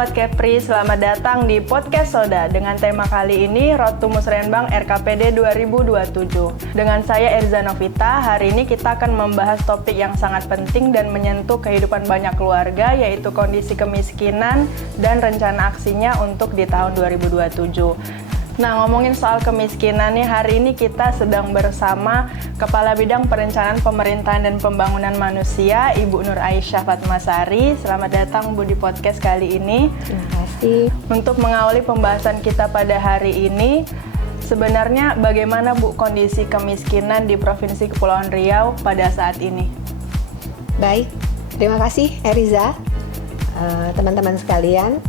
Sobat Kepri, selamat datang di Podcast Soda dengan tema kali ini Road to Musrenbang RKPD 2027. Dengan saya Erza Novita, hari ini kita akan membahas topik yang sangat penting dan menyentuh kehidupan banyak keluarga, yaitu kondisi kemiskinan dan rencana aksinya untuk di tahun 2027. Nah, ngomongin soal kemiskinan nih, hari ini kita sedang bersama Kepala Bidang Perencanaan Pemerintahan dan Pembangunan Manusia, Ibu Nur Aisyah Fatmasari. Selamat datang Bu di podcast kali ini. Terima kasih. Untuk mengawali pembahasan kita pada hari ini, sebenarnya bagaimana Bu kondisi kemiskinan di Provinsi Kepulauan Riau pada saat ini? Baik, terima kasih Eriza. Teman-teman sekalian,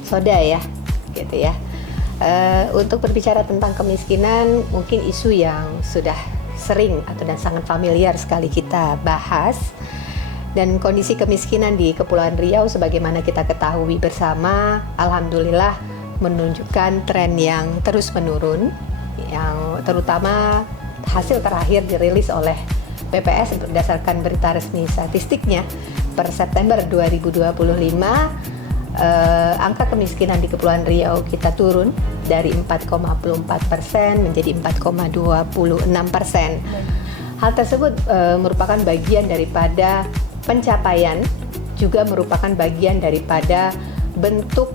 Soda ya, gitu ya. Untuk berbicara tentang kemiskinan, mungkin isu yang sudah sering dan sangat familiar sekali kita bahas. Dan kondisi kemiskinan di Kepulauan Riau sebagaimana kita ketahui bersama, alhamdulillah menunjukkan tren yang terus menurun, yang terutama hasil terakhir dirilis oleh BPS berdasarkan berita resmi statistiknya per September 2025. Angka kemiskinan di Kepulauan Riau kita turun dari 4,44% menjadi 4,26%. Hal tersebut merupakan bagian daripada pencapaian, juga merupakan bagian daripada bentuk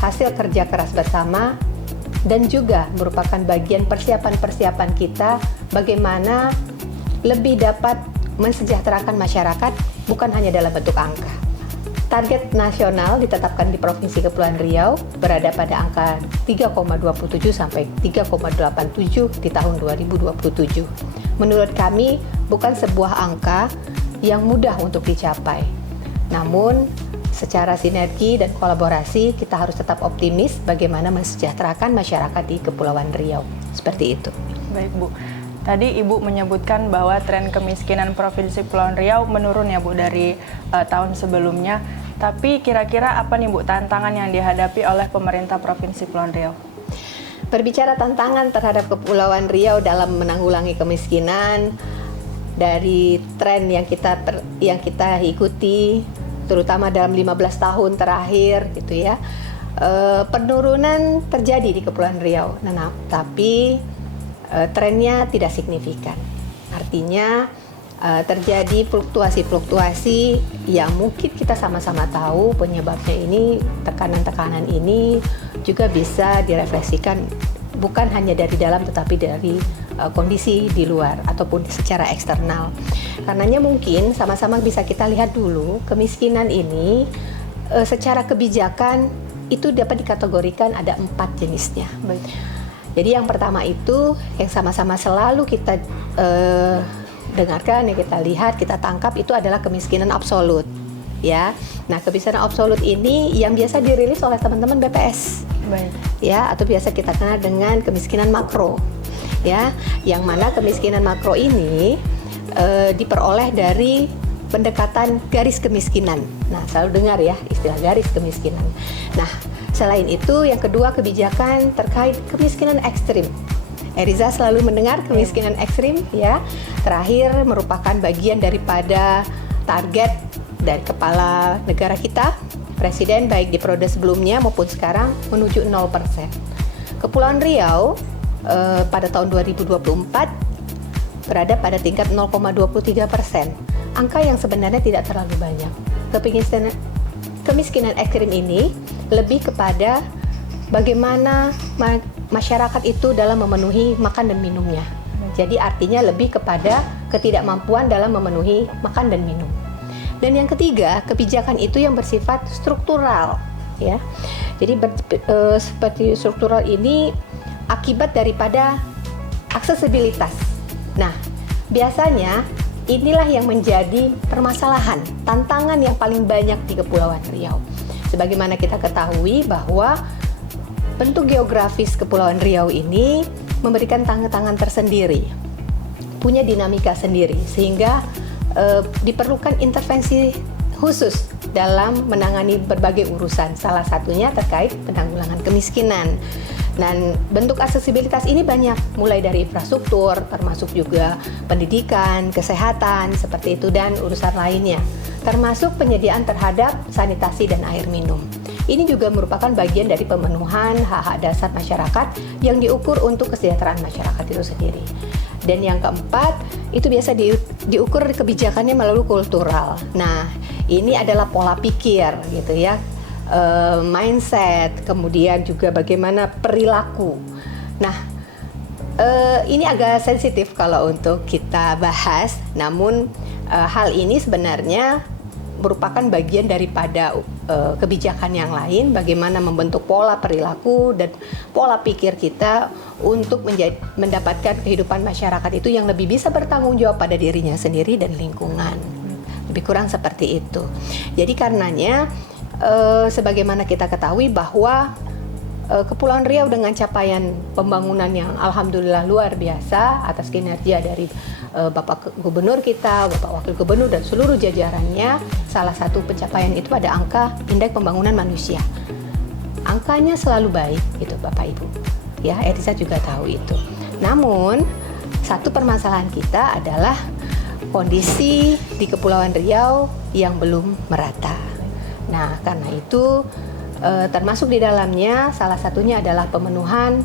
hasil kerja keras bersama, dan juga merupakan bagian persiapan-persiapan kita bagaimana lebih dapat mensejahterakan masyarakat, bukan hanya dalam bentuk angka. Target nasional ditetapkan di Provinsi Kepulauan Riau berada pada angka 3,27 sampai 3,87 di tahun 2027. Menurut kami bukan sebuah angka yang mudah untuk dicapai. Namun secara sinergi dan kolaborasi kita harus tetap optimis bagaimana mensejahterakan masyarakat di Kepulauan Riau. Seperti itu. Baik Bu. Tadi Ibu menyebutkan bahwa tren kemiskinan Provinsi Kepulauan Riau menurun ya Bu dari tahun sebelumnya. Tapi kira-kira apa nih Bu tantangan yang dihadapi oleh pemerintah Provinsi Kepulauan Riau? Berbicara tantangan terhadap Kepulauan Riau dalam menanggulangi kemiskinan, dari tren yang kita ikuti, terutama dalam 15 tahun terakhir gitu ya, penurunan terjadi di Kepulauan Riau. Nah, tapi trennya tidak signifikan. Artinya terjadi fluktuasi-fluktuasi yang mungkin kita sama-sama tahu penyebabnya ini, tekanan-tekanan ini juga bisa direfleksikan bukan hanya dari dalam tetapi dari kondisi di luar ataupun secara eksternal. Karenanya mungkin sama-sama bisa kita lihat dulu kemiskinan ini secara kebijakan itu dapat dikategorikan ada 4 jenisnya. Baik. Jadi yang pertama itu yang sama-sama selalu kita dengarkan, yang kita lihat, kita tangkap itu adalah kemiskinan absolut, ya. Nah, kemiskinan absolut ini yang biasa dirilis oleh teman-teman BPS, baik, ya, atau biasa kita kenal dengan kemiskinan makro, ya. Yang mana kemiskinan makro ini diperoleh dari pendekatan garis kemiskinan. Nah, selalu dengar ya istilah garis kemiskinan. Nah, selain itu, yang kedua kebijakan terkait kemiskinan ekstrim. Eriza selalu mendengar kemiskinan ekstrim, ya. Terakhir merupakan bagian daripada target dari kepala negara kita, Presiden baik di periode sebelumnya maupun sekarang menuju 0%. Kepulauan Riau pada tahun 2024 berada pada tingkat 0,23%. Angka yang sebenarnya tidak terlalu banyak. Kemiskinan ekstrim ini lebih kepada bagaimana masyarakat itu dalam memenuhi makan dan minumnya. Jadi artinya lebih kepada ketidakmampuan dalam memenuhi makan dan minum. Dan yang ketiga, kebijakan itu yang bersifat struktural, ya. Jadi seperti struktural ini akibat daripada aksesibilitas. Nah, biasanya inilah yang menjadi permasalahan, tantangan yang paling banyak di Kepulauan Riau. Sebagaimana kita ketahui bahwa bentuk geografis Kepulauan Riau ini memberikan tantangan tersendiri, punya dinamika sendiri, sehingga diperlukan intervensi khusus dalam menangani berbagai urusan. Salah satunya terkait penanggulangan kemiskinan. Dan bentuk aksesibilitas ini banyak, mulai dari infrastruktur, termasuk juga pendidikan, kesehatan, seperti itu, dan urusan lainnya, termasuk penyediaan terhadap sanitasi dan air minum. Ini juga merupakan bagian dari pemenuhan hak-hak dasar masyarakat yang diukur untuk kesejahteraan masyarakat itu sendiri. Dan yang keempat, itu biasa diukur kebijakannya melalui kultural. Nah, ini adalah pola pikir gitu ya, mindset, kemudian juga bagaimana perilaku. Nah, ini agak sensitif kalau untuk kita bahas, namun hal ini sebenarnya merupakan bagian daripada kebijakan yang lain, bagaimana membentuk pola perilaku dan pola pikir kita untuk mendapatkan kehidupan masyarakat itu yang lebih bisa bertanggung jawab pada dirinya sendiri dan lingkungan. Lebih kurang seperti itu. Jadi karenanya sebagaimana kita ketahui bahwa Kepulauan Riau dengan capaian pembangunan yang alhamdulillah luar biasa atas kinerja dari Bapak Gubernur kita, Bapak Wakil Gubernur dan seluruh jajarannya, salah satu pencapaian itu ada angka indeks pembangunan manusia. Angkanya selalu baik gitu Bapak Ibu. Ya, Eriza juga tahu itu. Namun, satu permasalahan kita adalah kondisi di Kepulauan Riau yang belum merata. Nah, karena itu termasuk di dalamnya salah satunya adalah pemenuhan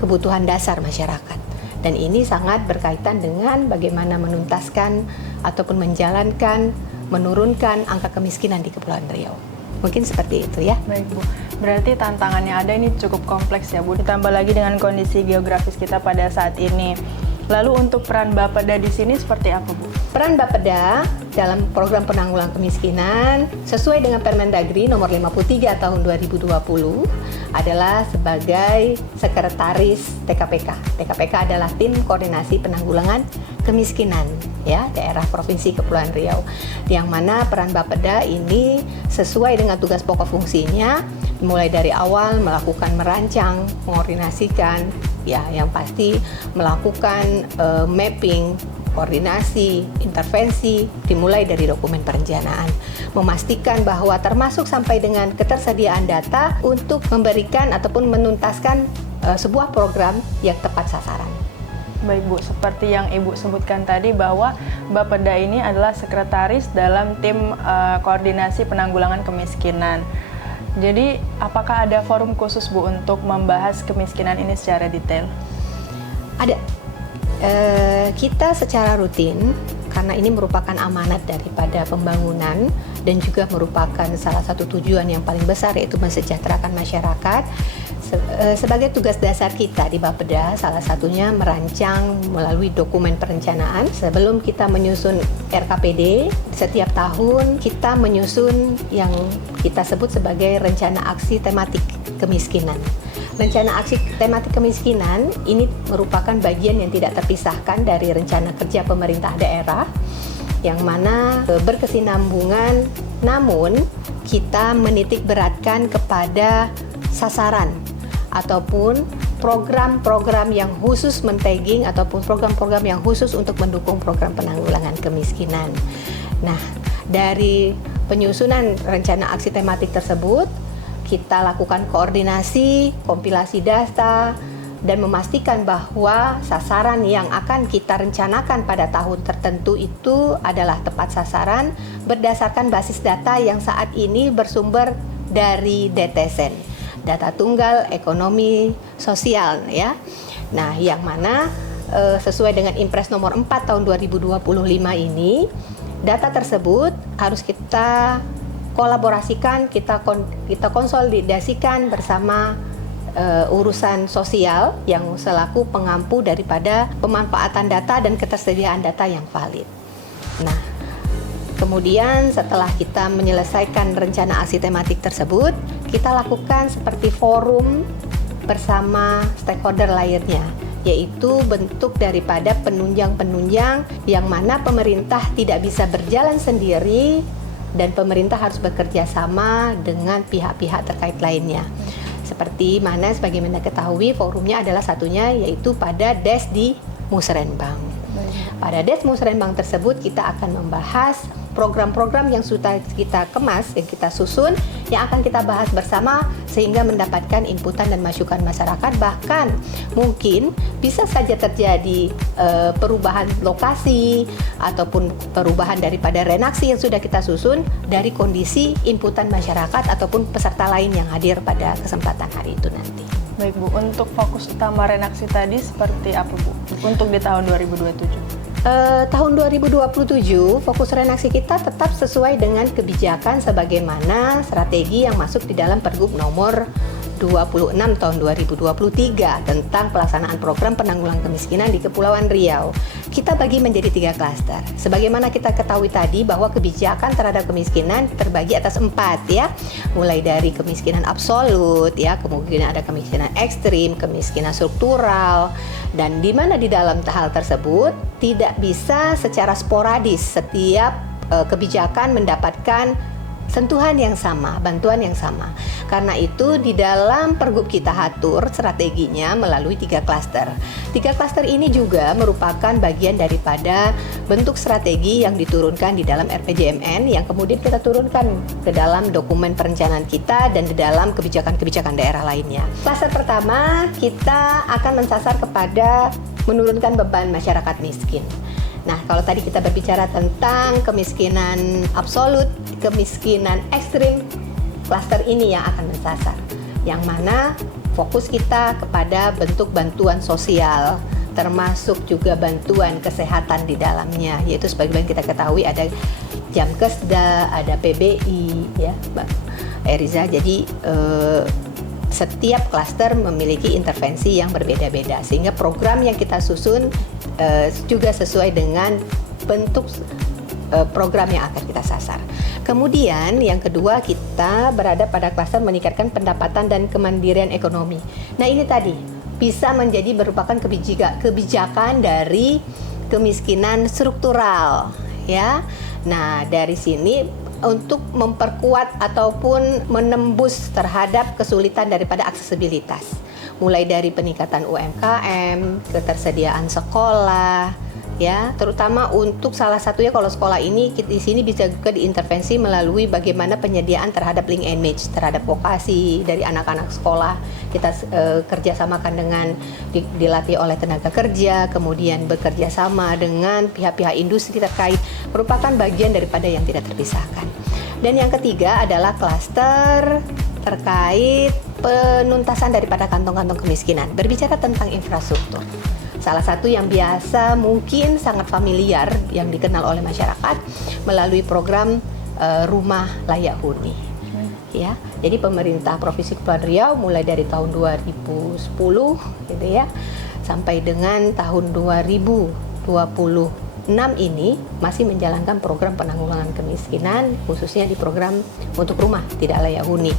kebutuhan dasar masyarakat. Dan ini sangat berkaitan dengan bagaimana menuntaskan ataupun menjalankan, menurunkan angka kemiskinan di Kepulauan Riau. Mungkin seperti itu ya. Baik Bu, berarti tantangannya ada ini cukup kompleks ya Bu. Ditambah lagi dengan kondisi geografis kita pada saat ini. Lalu untuk peran Bapeda di sini seperti apa Bu? Peran Bapeda dalam program penanggulangan kemiskinan sesuai dengan Permendagri nomor 53 tahun 2020 adalah sebagai sekretaris TKPK. TKPK adalah Tim Koordinasi Penanggulangan Kemiskinan ya daerah Provinsi Kepulauan Riau. Yang mana peran Bapeda ini sesuai dengan tugas pokok fungsinya mulai dari awal melakukan merancang, mengkoordinasikan ya yang pasti melakukan mapping, koordinasi, intervensi dimulai dari dokumen perencanaan, memastikan bahwa termasuk sampai dengan ketersediaan data untuk memberikan ataupun menuntaskan sebuah program yang tepat sasaran. Baik Bu, seperti yang Ibu sebutkan tadi bahwa Bapeda ini adalah sekretaris dalam tim koordinasi penanggulangan kemiskinan. Jadi, apakah ada forum khusus Bu untuk membahas kemiskinan ini secara detail? Ada. Kita secara rutin, karena ini merupakan amanat daripada pembangunan dan juga merupakan salah satu tujuan yang paling besar yaitu mensejahterakan masyarakat. Sebagai tugas dasar kita di Bapeda, salah satunya merancang melalui dokumen perencanaan. Sebelum kita menyusun RKPD, setiap tahun kita menyusun yang kita sebut sebagai rencana aksi tematik kemiskinan. Rencana aksi tematik kemiskinan ini merupakan bagian yang tidak terpisahkan dari rencana kerja pemerintah daerah yang mana berkesinambungan, namun kita menitik beratkan kepada sasaran ataupun program-program yang khusus men-tagging ataupun program-program yang khusus untuk mendukung program penanggulangan kemiskinan. Nah, dari penyusunan rencana aksi tematik tersebut, kita lakukan koordinasi, kompilasi data, dan memastikan bahwa sasaran yang akan kita rencanakan pada tahun tertentu itu adalah tepat sasaran berdasarkan basis data yang saat ini bersumber dari DTSEN. Data tunggal ekonomi sosial ya. Nah, yang mana sesuai dengan Impres nomor 4 tahun 2025 ini, data tersebut harus kita kolaborasikan, kita konsolidasikan bersama urusan sosial yang selaku pengampu daripada pemanfaatan data dan ketersediaan data yang valid. Nah, kemudian setelah kita menyelesaikan rencana aksi tematik tersebut, kita lakukan seperti forum bersama stakeholder lainnya, yaitu bentuk daripada penunjang-penunjang yang mana pemerintah tidak bisa berjalan sendiri dan pemerintah harus bekerja sama dengan pihak-pihak terkait lainnya. Seperti mana sebagaimana ketahui forumnya adalah satunya yaitu pada DES di Musrembang. Pada DES Musrembang tersebut kita akan membahas program-program yang sudah kita kemas, yang kita susun, yang akan kita bahas bersama sehingga mendapatkan inputan dan masukan masyarakat. Bahkan mungkin bisa saja terjadi perubahan lokasi ataupun perubahan daripada renaksi yang sudah kita susun dari kondisi inputan masyarakat ataupun peserta lain yang hadir pada kesempatan hari itu nanti. Baik Bu, untuk fokus utama renaksi tadi seperti apa Bu untuk di tahun 2027? Tahun 2027 fokus renaksi kita tetap sesuai dengan kebijakan sebagaimana strategi yang masuk di dalam Pergub nomor 26 tahun 2023 tentang pelaksanaan program penanggulangan kemiskinan di Kepulauan Riau. Kita bagi menjadi 3 klaster. Sebagaimana kita ketahui tadi bahwa kebijakan terhadap kemiskinan terbagi atas 4 ya. Mulai dari kemiskinan absolut ya, kemudian ada kemiskinan ekstrim, kemiskinan struktural, dan di mana di dalam hal tersebut tidak bisa secara sporadis setiap kebijakan mendapatkan sentuhan yang sama, bantuan yang sama. Karena itu di dalam Pergub kita atur strateginya melalui 3 klaster. 3 klaster ini juga merupakan bagian daripada bentuk strategi yang diturunkan di dalam RPJMN yang kemudian kita turunkan ke dalam dokumen perencanaan kita dan di dalam kebijakan-kebijakan daerah lainnya. Klaster pertama kita akan mensasar kepada menurunkan beban masyarakat miskin. Nah, kalau tadi kita berbicara tentang kemiskinan absolut, kemiskinan ekstrim, klaster ini yang akan mensasar. Yang mana fokus kita kepada bentuk bantuan sosial, termasuk juga bantuan kesehatan di dalamnya, yaitu sebagaimana kita ketahui ada Jamkesda, ada PBI, ya, Mbak Eriza. Jadi setiap klaster memiliki intervensi yang berbeda-beda, sehingga program yang kita susun juga sesuai dengan bentuk program yang akan kita sasar. Kemudian yang kedua kita berada pada klaster meningkatkan pendapatan dan kemandirian ekonomi. Nah ini tadi bisa menjadi merupakan kebijakan dari kemiskinan struktural ya. Nah dari sini untuk memperkuat ataupun menembus terhadap kesulitan daripada aksesibilitas. Mulai dari peningkatan UMKM, ketersediaan sekolah, ya, terutama untuk salah satunya kalau sekolah ini di sini bisa juga diintervensi melalui bagaimana penyediaan terhadap link image terhadap vokasi dari anak-anak sekolah. Kita kerjasamakan dengan dilatih oleh tenaga kerja, kemudian bekerja sama dengan pihak-pihak industri terkait, merupakan bagian daripada yang tidak terpisahkan. Dan yang ketiga adalah klaster terkait penuntasan daripada kantong-kantong kemiskinan. Berbicara tentang infrastruktur. Salah satu yang biasa mungkin sangat familiar yang dikenal oleh masyarakat melalui program Rumah Layak Huni. Ya, jadi pemerintah Provinsi Kepulauan Riau mulai dari tahun 2010 gitu ya sampai dengan tahun 2026 ini masih menjalankan program penanggulangan kemiskinan khususnya di program untuk rumah tidak layak huni,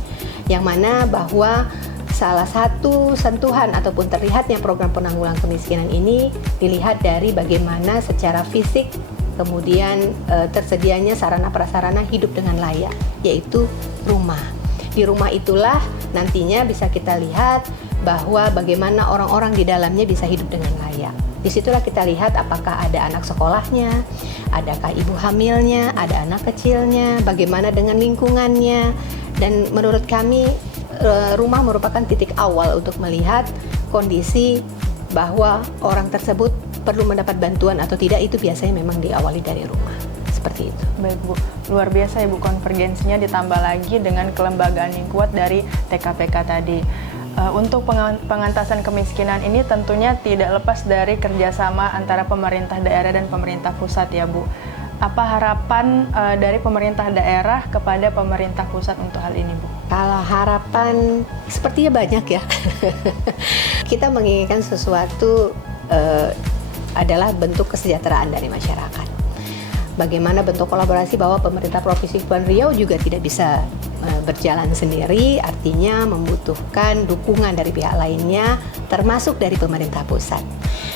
yang mana bahwa salah satu sentuhan ataupun terlihatnya program penanggulangan kemiskinan ini dilihat dari bagaimana secara fisik kemudian tersedianya sarana prasarana hidup dengan layak, yaitu rumah. Di rumah itulah nantinya bisa kita lihat bahwa bagaimana orang-orang di dalamnya bisa hidup dengan layak. Disitulah kita lihat apakah ada anak sekolahnya, adakah ibu hamilnya, ada anak kecilnya, bagaimana dengan lingkungannya. Dan menurut kami rumah merupakan titik awal untuk melihat kondisi bahwa orang tersebut perlu mendapat bantuan atau tidak, itu biasanya memang diawali dari rumah. Seperti itu. Baik Bu, luar biasa Ibu konvergensinya ditambah lagi dengan kelembagaan yang kuat dari TKPK tadi. Untuk pengentasan kemiskinan ini tentunya tidak lepas dari kerjasama antara pemerintah daerah dan pemerintah pusat ya Bu. Apa harapan dari pemerintah daerah kepada pemerintah pusat untuk hal ini Bu? Kalau harapan sepertinya banyak ya. Kita menginginkan sesuatu adalah bentuk kesejahteraan dari masyarakat. Bagaimana bentuk kolaborasi bahwa pemerintah Provinsi Kepulauan Riau juga tidak bisa berjalan sendiri, artinya membutuhkan dukungan dari pihak lainnya, termasuk dari pemerintah pusat.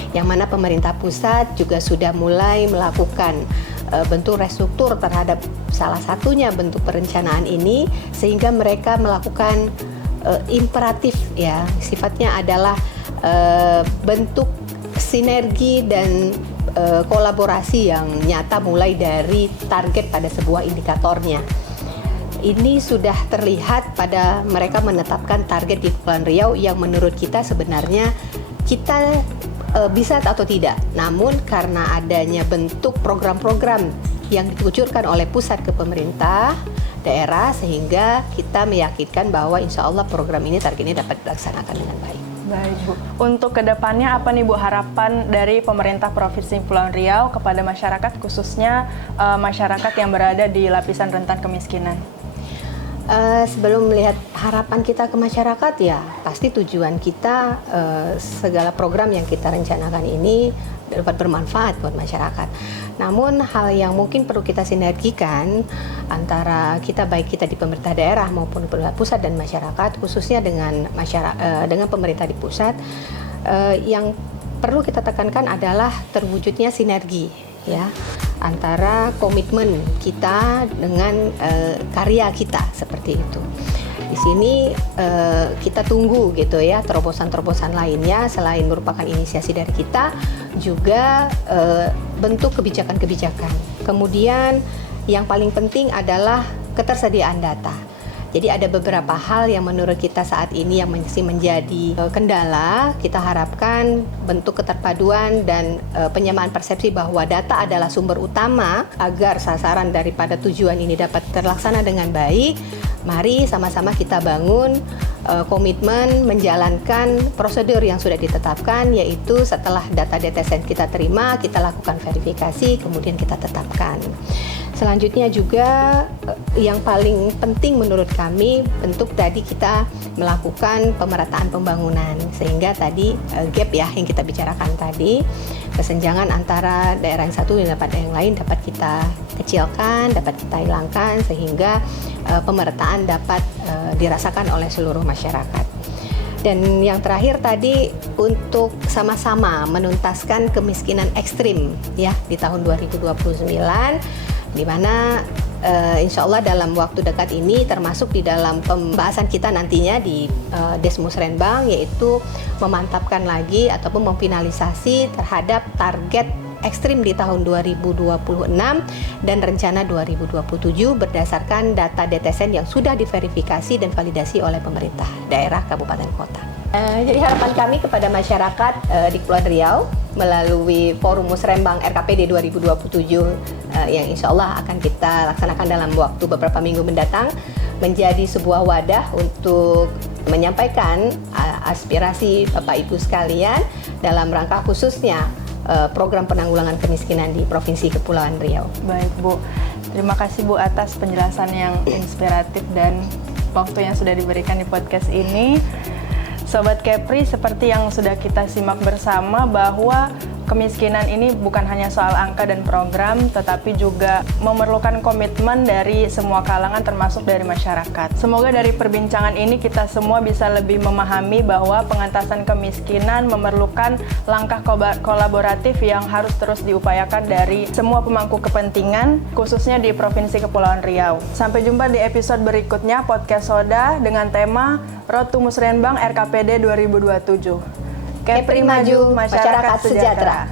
Yang mana pemerintah pusat juga sudah mulai melakukan bentuk restruktur terhadap salah satunya bentuk perencanaan ini, sehingga mereka melakukan imperatif ya, sifatnya adalah bentuk sinergi dan kolaborasi yang nyata mulai dari target pada sebuah indikatornya. Ini sudah terlihat pada mereka menetapkan target di Kepulauan Riau yang menurut kita sebenarnya kita bisa atau tidak. Namun karena adanya bentuk program-program yang dikucurkan oleh pusat ke pemerintah daerah, sehingga kita meyakinkan bahwa insya Allah program ini, target ini dapat dilaksanakan dengan baik. Baik Bu, untuk kedepannya apa nih Bu harapan dari pemerintah Provinsi Kepulauan Riau kepada masyarakat, khususnya masyarakat yang berada di lapisan rentan kemiskinan? Sebelum melihat harapan kita ke masyarakat, ya pasti tujuan kita segala program yang kita rencanakan ini dapat bermanfaat buat masyarakat. Namun hal yang mungkin perlu kita sinergikan antara kita, baik kita di pemerintah daerah maupun pemerintah pusat dan masyarakat, khususnya dengan dengan pemerintah di pusat, yang perlu kita tekankan adalah terwujudnya sinergi, ya, antara komitmen kita dengan karya kita, seperti itu. Di sini kita tunggu gitu ya terobosan-terobosan lainnya selain merupakan inisiasi dari kita, juga bentuk kebijakan-kebijakan. Kemudian yang paling penting adalah ketersediaan data. Jadi ada beberapa hal yang menurut kita saat ini yang masih menjadi kendala. Kita harapkan bentuk keterpaduan dan penyamaan persepsi bahwa data adalah sumber utama agar sasaran daripada tujuan ini dapat terlaksana dengan baik. Mari sama-sama kita bangun komitmen menjalankan prosedur yang sudah ditetapkan, yaitu setelah data DTSN kita terima, kita lakukan verifikasi, kemudian kita tetapkan. Selanjutnya juga yang paling penting menurut kami, bentuk tadi kita melakukan pemerataan pembangunan, sehingga tadi gap ya yang kita bicarakan tadi, kesenjangan antara daerah yang satu dan dapat yang lain dapat kita kecilkan, dapat kita hilangkan, sehingga pemerataan dapat dirasakan oleh seluruh masyarakat. Dan yang terakhir tadi, untuk sama-sama menuntaskan kemiskinan ekstrim ya di tahun 2029, di mana insya Allah dalam waktu dekat ini termasuk di dalam pembahasan kita nantinya di Desmusrenbang, yaitu memantapkan lagi ataupun memfinalisasi terhadap target ekstrim di tahun 2026 dan rencana 2027 berdasarkan data DTSN yang sudah diverifikasi dan validasi oleh pemerintah daerah, kabupaten, kota. Jadi harapan kami kepada masyarakat di Kepulauan Riau melalui Forum Musrembang RKPD 2027 yang insya Allah akan kita laksanakan dalam waktu beberapa minggu mendatang, menjadi sebuah wadah untuk menyampaikan aspirasi Bapak Ibu sekalian dalam rangka khususnya program penanggulangan kemiskinan di Provinsi Kepulauan Riau. Baik Bu, terima kasih Bu atas penjelasan yang inspiratif dan waktu yang sudah diberikan di podcast ini. Sobat Kepri, seperti yang sudah kita simak bersama bahwa kemiskinan ini bukan hanya soal angka dan program, tetapi juga memerlukan komitmen dari semua kalangan termasuk dari masyarakat. Semoga dari perbincangan ini kita semua bisa lebih memahami bahwa pengentasan kemiskinan memerlukan langkah kolaboratif yang harus terus diupayakan dari semua pemangku kepentingan, khususnya di Provinsi Kepulauan Riau. Sampai jumpa di episode berikutnya Podcast Soda dengan tema Road to Musrembang RKPD 2027. Kepri maju, masyarakat sejahtera.